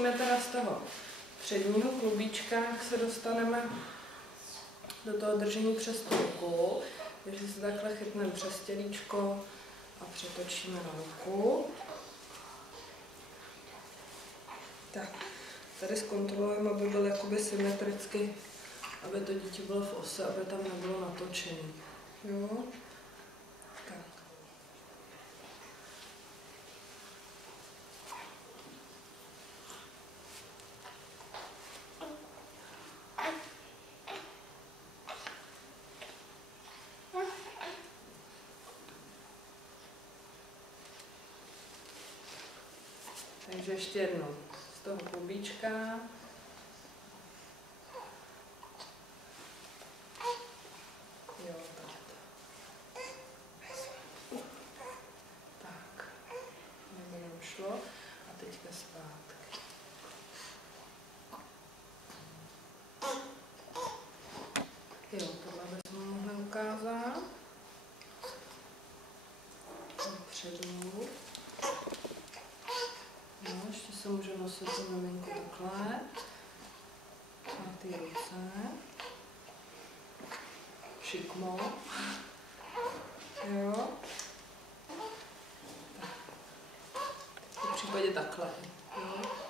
musíme teda z toho předního klubíčka, jak se dostaneme do toho držení přes tu ruku, takže se takhle chytneme přes tělíčko a přetočíme na ruku. Tak, tady zkontrolujeme, aby byl jakoby symetricky, aby to dítě bylo v ose, aby tam nebylo natočený. Jo? Tak. Takže ještě jednou z toho klubíčka. Jo, tak. Nebo nám šlo. A teďka zpátky. Jo, tohle bychom mohli ukázat. Dopředu. No, ještě se může nosit to maminko takhle. Na ty ruce. Šikmo. Jo. Tak. V případě takhle. Jo.